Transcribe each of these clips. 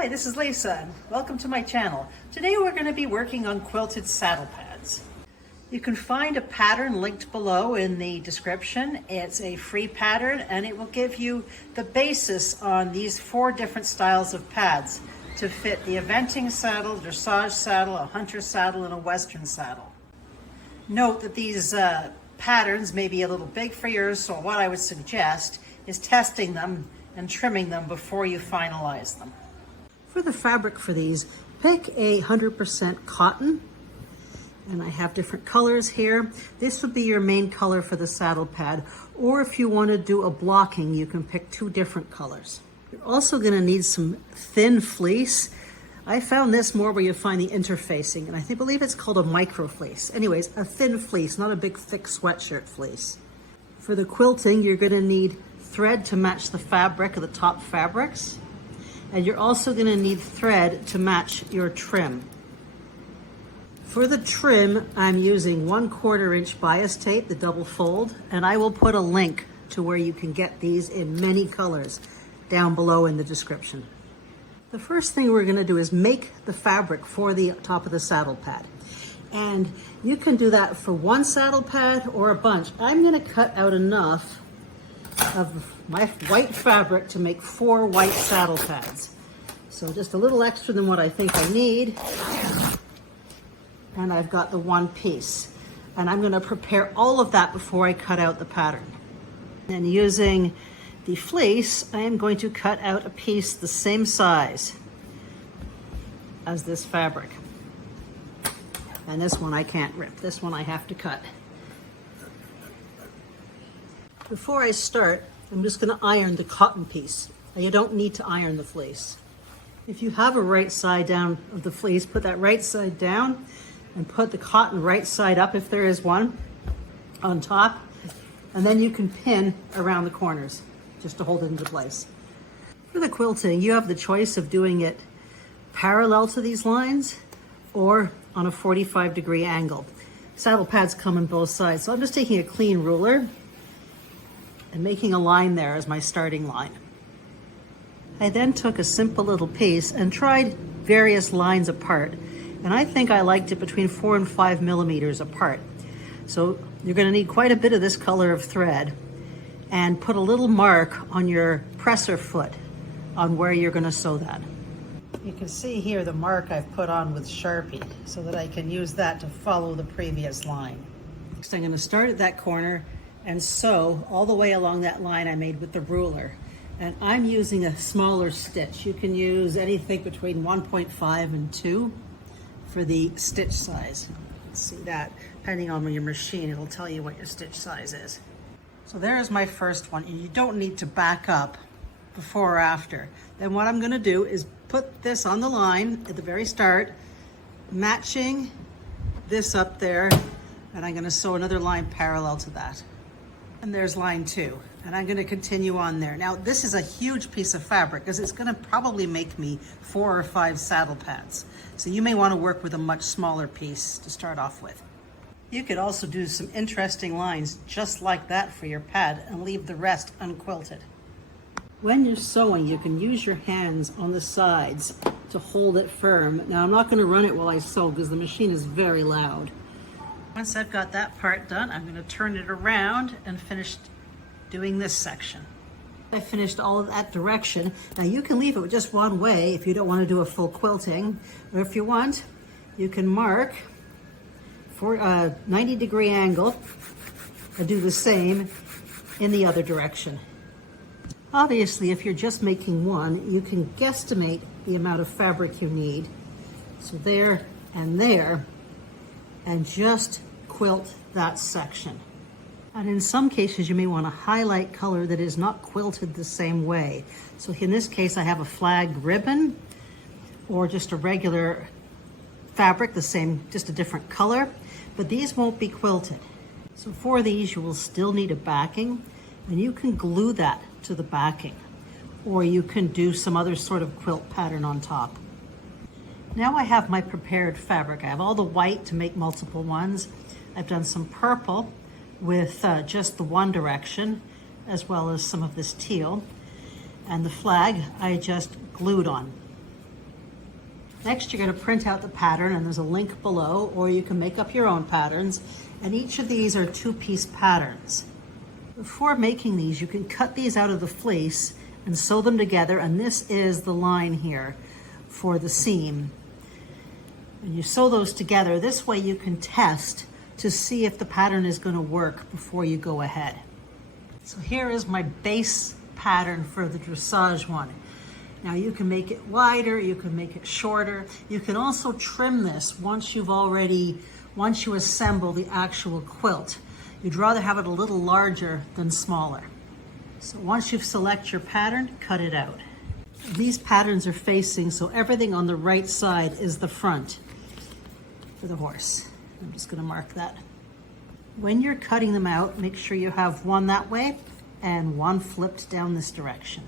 Hi, this is Lisa, and welcome to my channel. Today we're going to be working on quilted saddle pads. You can find a pattern linked below in the description. It's a free pattern and it will give you the basis on these 4 different styles of pads to fit the eventing saddle, dressage saddle, a hunter saddle, and a western saddle. Note that these patterns may be a little big for yours, so what I would suggest is testing them and trimming them before you finalize them. For the fabric for these, pick a 100% cotton, and I have different colors here. This would be your main color for the saddle pad, or if you want to do a blocking, you can pick 2 different colors. You're also going to need some thin fleece. I found this more where you find the interfacing, and I believe it's called a micro fleece. Anyways, a thin fleece, not a big thick sweatshirt fleece. For the quilting, you're going to need thread to match the fabric of the top fabrics. And you're also going to need thread to match your trim. For the trim, I'm using 1/4 inch bias tape, the double fold, and I will put a link to where you can get these in many colors down below in the description. The first thing we're going to do is make the fabric for the top of the saddle pad. And you can do that for 1 saddle pad or a bunch. I'm going to cut out enough of my white fabric to make 4 white saddle pads. So just a little extra than what I think I need. And I've got the 1 piece. And I'm going to prepare all of that before I cut out the pattern. And using the fleece, I am going to cut out a piece the same size as this fabric. And this one I can't rip. This one I have to cut. Before I start, I'm just going to iron the cotton piece. Now, you don't need to iron the fleece. If you have a right side down of the fleece, put that right side down and put the cotton right side up, if there is one, on top. And then you can pin around the corners just to hold it into place. For the quilting, you have the choice of doing it parallel to these lines or on a 45-degree angle. Saddle pads come on both sides. So I'm just taking a clean ruler and making a line there as my starting line. I then took a simple little piece and tried various lines apart, and I think I liked it between 4 and 5 millimeters apart. So you're going to need quite a bit of this color of thread, and put a little mark on your presser foot on where you're going to sew that. You can see here the mark I've put on with Sharpie so that I can use that to follow the previous line. Next, I'm going to start at that corner and sew all the way along that line I made with the ruler. And I'm using a smaller stitch. You can use anything between 1.5 and 2 for the stitch size. See that? Depending on your machine, it'll tell you what your stitch size is. So there's my first one. You don't need to back up before or after. Then what I'm going to do is put this on the line at the very start, matching this up there, and I'm going to sew another line parallel to that. And there's line 2, and I'm going to continue on there. Now this is a huge piece of fabric because it's going to probably make me 4 or 5 saddle pads. So you may want to work with a much smaller piece to start off with. You could also do some interesting lines just like that for your pad and leave the rest unquilted. When you're sewing, you can use your hands on the sides to hold it firm. Now I'm not going to run it while I sew because the machine is very loud. Once I've got that part done, I'm going to turn it around and finish doing this section. I finished all of that direction. Now you can leave it with just one way if you don't want to do a full quilting, or if you want, you can mark for a 90-degree angle and do the same in the other direction. Obviously, if you're just making one, you can guesstimate the amount of fabric you need. So there and there, and just quilt that section. And in some cases, you may want to highlight color that is not quilted the same way. So in this case, I have a flag ribbon or just a regular fabric, the same, just a different color, but these won't be quilted. So for these, you will still need a backing, and you can glue that to the backing, or you can do some other sort of quilt pattern on top. Now I have my prepared fabric. I have all the white to make multiple ones. I've done some purple with just the one direction, as well as some of this teal. And the flag I just glued on. Next, you're going to print out the pattern, and there's a link below, or you can make up your own patterns. And each of these are 2-piece patterns. Before making these, you can cut these out of the fleece and sew them together, and this is the line here for the seam. And you sew those together. This way you can test to see if the pattern is going to work before you go ahead. So here is my base pattern for the dressage one. Now you can make it wider, you can make it shorter. You can also trim this once you assemble the actual quilt. You'd rather have it a little larger than smaller. So once you've selected your pattern, cut it out. These patterns are facing, so everything on the right side is the front for the horse. I'm just going to mark that. When you're cutting them out, make sure you have one that way and one flipped down this direction.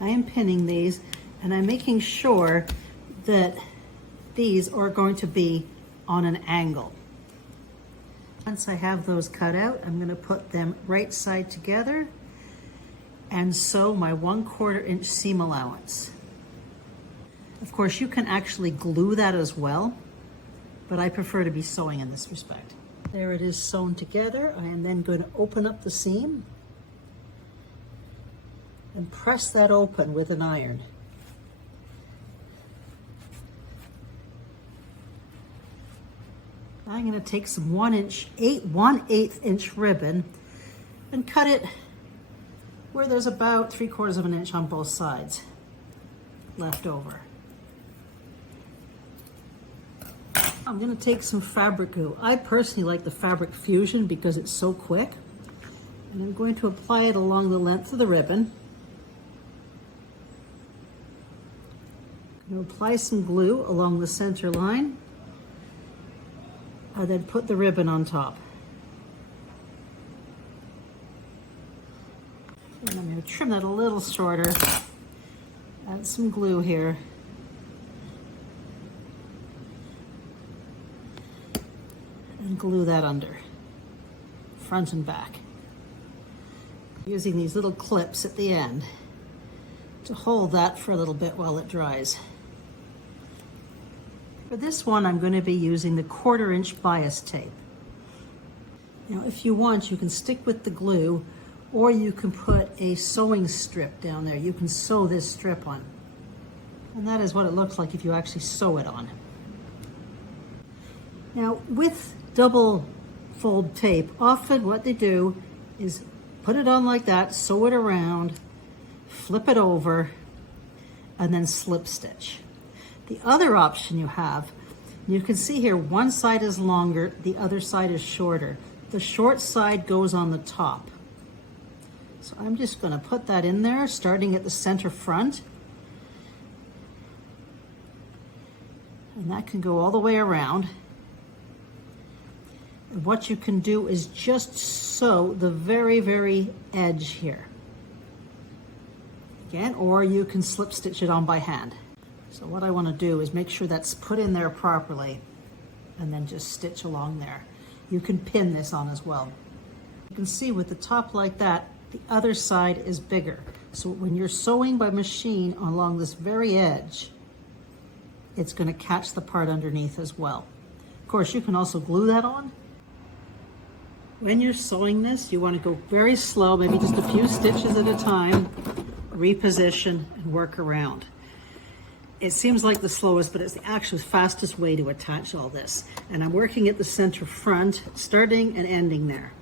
I am pinning these, and I'm making sure that these are going to be on an angle. Once I have those cut out, I'm going to put them right side together and sew my 1/4 inch seam allowance. Of course, you can actually glue that as well, but I prefer to be sewing in this respect. There it is sewn together. I am then going to open up the seam and press that open with an iron. I'm going to take some 1/8 inch ribbon and cut it where there's about 3/4 of an inch on both sides left over. I'm going to take some fabric glue. I personally like the Fabric Fusion because it's so quick. And I'm going to apply it along the length of the ribbon. I'm going to apply some glue along the center line. And then put the ribbon on top. And I'm going to trim that a little shorter. Add some glue here. And glue that under, front and back. Using these little clips at the end to hold that for a little bit while it dries. For this one, I'm going to be using the 1/4 inch bias tape. Now, if you want, you can stick with the glue, or you can put a sewing strip down there. You can sew this strip on. And that is what it looks like if you actually sew it on. Now, with double fold tape, often what they do is put it on like that, sew it around, flip it over, and then slip stitch. The other option you have, you can see here, one side is longer, the other side is shorter. The short side goes on the top. So I'm just going to put that in there, starting at the center front. And that can go all the way around. And what you can do is just sew the very, very edge here. Again, or you can slip stitch it on by hand. So what I want to do is make sure that's put in there properly and then just stitch along there. You can pin this on as well. You can see with the top like that, the other side is bigger. So when you're sewing by machine along this very edge, it's going to catch the part underneath as well. Of course, you can also glue that on. When you're sewing this, you want to go very slow, maybe just a few stitches at a time, reposition and work around. It seems like the slowest, but it's the actual fastest way to attach all this. And I'm working at the center front, starting and ending there.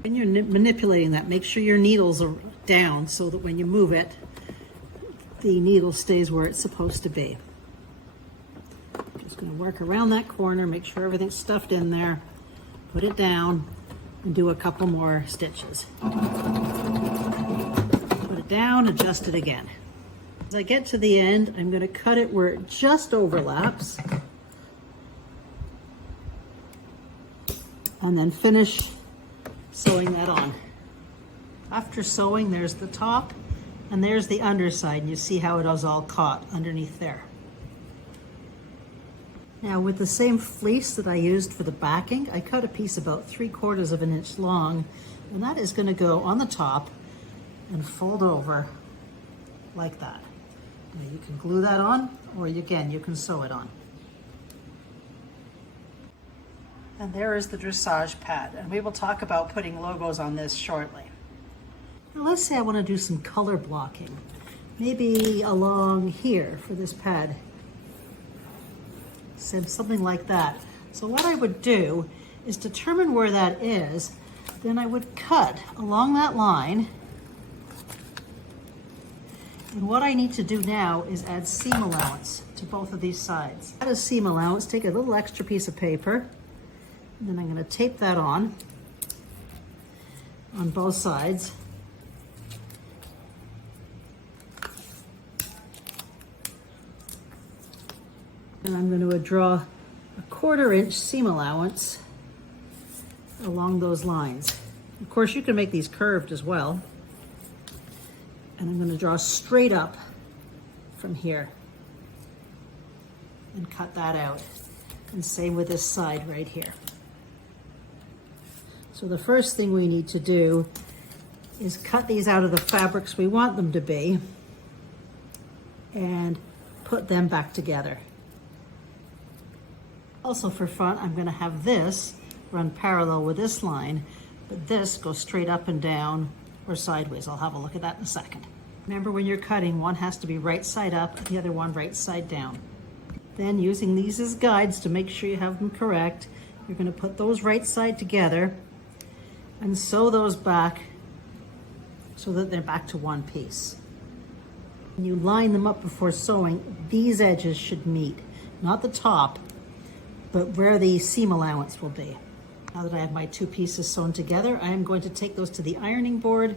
When you're manipulating that, make sure your needles are down so that when you move it, the needle stays where it's supposed to be. Just going to work around that corner, make sure everything's stuffed in there, put it down, and do a couple more stitches. Put it down, adjust it again. As I get to the end, I'm going to cut it where it just overlaps, and then finish sewing that on. After sewing, there's the top, and there's the underside, and you see how it is all caught underneath there. Now, with the same fleece that I used for the backing, I cut a piece about 3/4 of an inch long, and that is going to go on the top and fold over like that. Now you can glue that on, or again, you can sew it on. And there is the dressage pad, and we will talk about putting logos on this shortly. Now let's say I want to do some color blocking, maybe along here for this pad, something like that. So what I would do is determine where that is, then I would cut along that line. And what I need to do now is add seam allowance to both of these sides. Add a seam allowance, take a little extra piece of paper, and then I'm going to tape that on both sides. And I'm going to draw a 1/4 inch seam allowance along those lines. Of course, you can make these curved as well. And I'm going to draw straight up from here and cut that out. And same with this side right here. So the first thing we need to do is cut these out of the fabrics we want them to be and put them back together. Also for fun, I'm going to have this run parallel with this line, but this goes straight up and down or sideways. I'll have a look at that in a second. Remember, when you're cutting, one has to be right side up, the other one right side down. Then, using these as guides to make sure you have them correct, you're going to put those right side together and sew those back so that they're back to one piece. When you line them up before sewing, these edges should meet, not the top, but where the seam allowance will be. Now that I have my two pieces sewn together, I am going to take those to the ironing board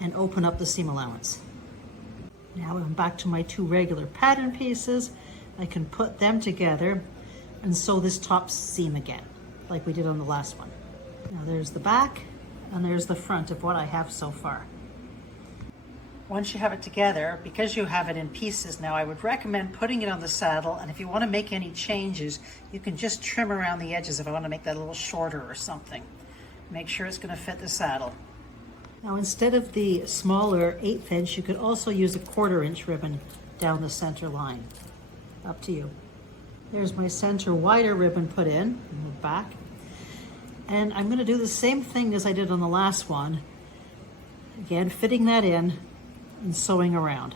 and open up the seam allowance. Now I'm back to my two regular pattern pieces. I can put them together and sew this top seam again, like we did on the last one. Now there's the back and there's the front of what I have so far. Once you have it together, because you have it in pieces now, I would recommend putting it on the saddle, and if you want to make any changes, you can just trim around the edges if I want to make that a little shorter or something. Make sure it's going to fit the saddle. Now instead of the smaller 1/8 inch, you could also use a 1/4 inch ribbon down the center line. Up to you. There's my center wider ribbon put in the back. And I'm going to do the same thing as I did on the last one. Again, fitting that in and sewing around.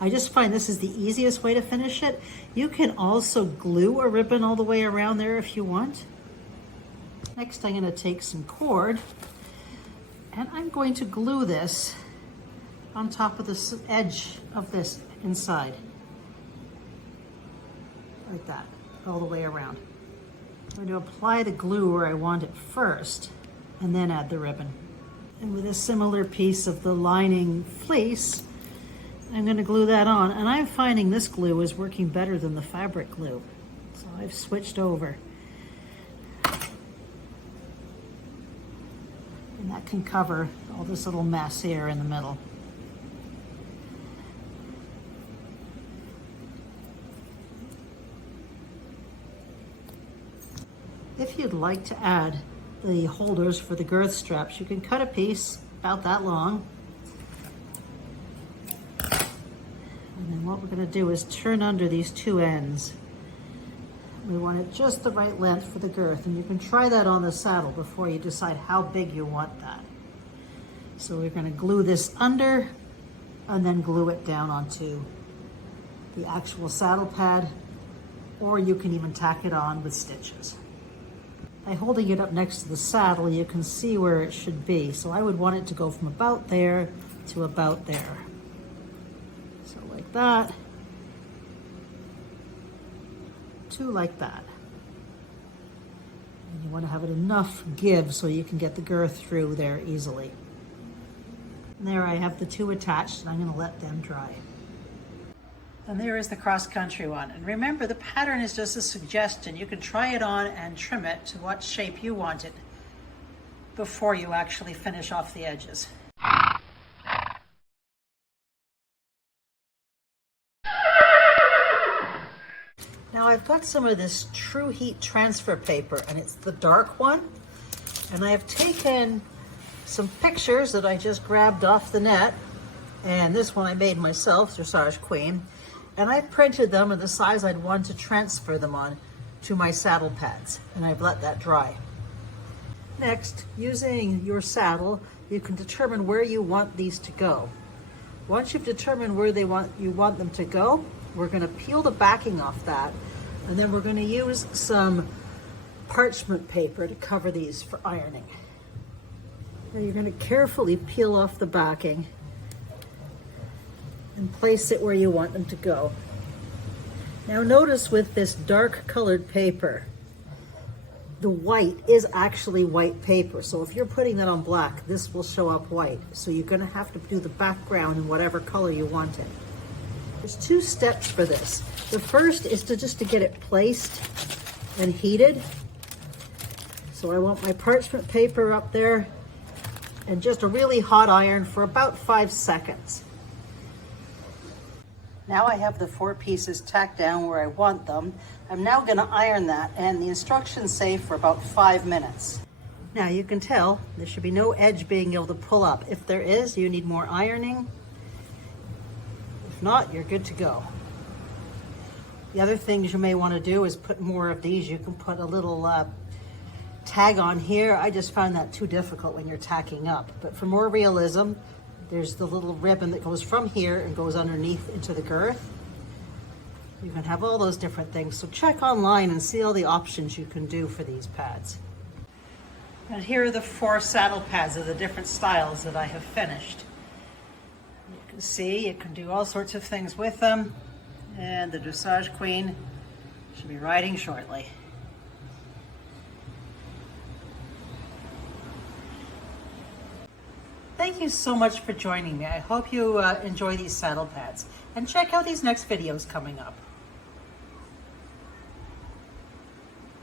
I just find this is the easiest way to finish it. You can also glue a ribbon all the way around there if you want. Next, I'm going to take some cord and I'm going to glue this on top of the edge of this inside. Like that, all the way around. I'm going to apply the glue where I want it first and then add the ribbon. And with a similar piece of the lining fleece, I'm going to glue that on. And I'm finding this glue is working better than the fabric glue. So I've switched over. And that can cover all this little mess here in the middle. If you'd like to add the holders for the girth straps, you can cut a piece about that long. And then what we're going to do is turn under these two ends. We want it just the right length for the girth, and you can try that on the saddle before you decide how big you want that. So we're going to glue this under and then glue it down onto the actual saddle pad, or you can even tack it on with stitches. By holding it up next to the saddle, you can see where it should be. So I would want it to go from about there to about there. So like that, to like that. And you want to have it enough give so you can get the girth through there easily. And there I have the two attached, and I'm going to let them dry. And there is the cross-country one. And remember, the pattern is just a suggestion. You can try it on and trim it to what shape you want it before you actually finish off the edges. Now I've got some of this True Heat transfer paper, and it's the dark one. And I have taken some pictures that I just grabbed off the net And this one I made myself, Dressage Queen. And I printed them in the size I'd want to transfer them on to my saddle pads. And I've let that dry. Next, using your saddle, you can determine where you want these to go. Once you've determined where you want them to go, we're going to peel the backing off that, and then we're going to use some parchment paper to cover these for ironing. Now you're going to carefully peel off the backing and place it where you want them to go. Now notice with this dark colored paper, the white is actually white paper. So if you're putting that on black, this will show up white. So you're going to have to do the background in whatever color you want it. There's 2 steps for this. The first is just to get it placed and heated. So I want my parchment paper up there and just a really hot iron for about 5 seconds. Now I have the 4 pieces tacked down where I want them. I'm now going to iron that, and the instructions say for about 5 minutes. Now you can tell there should be no edge being able to pull up. If there is, you need more ironing. If not, you're good to go. The other things you may want to do is put more of these. You can put a little tag on here. I just found that too difficult when you're tacking up. But for more realism, there's the little ribbon that goes from here and goes underneath into the girth. You can have all those different things. So check online and see all the options you can do for these pads. And here are the 4 saddle pads of the different styles that I have finished. You can see you can do all sorts of things with them. And the Dressage Queen should be riding shortly. Thank you so much for joining me. I hope you enjoy these saddle pads. And check out these next videos coming up.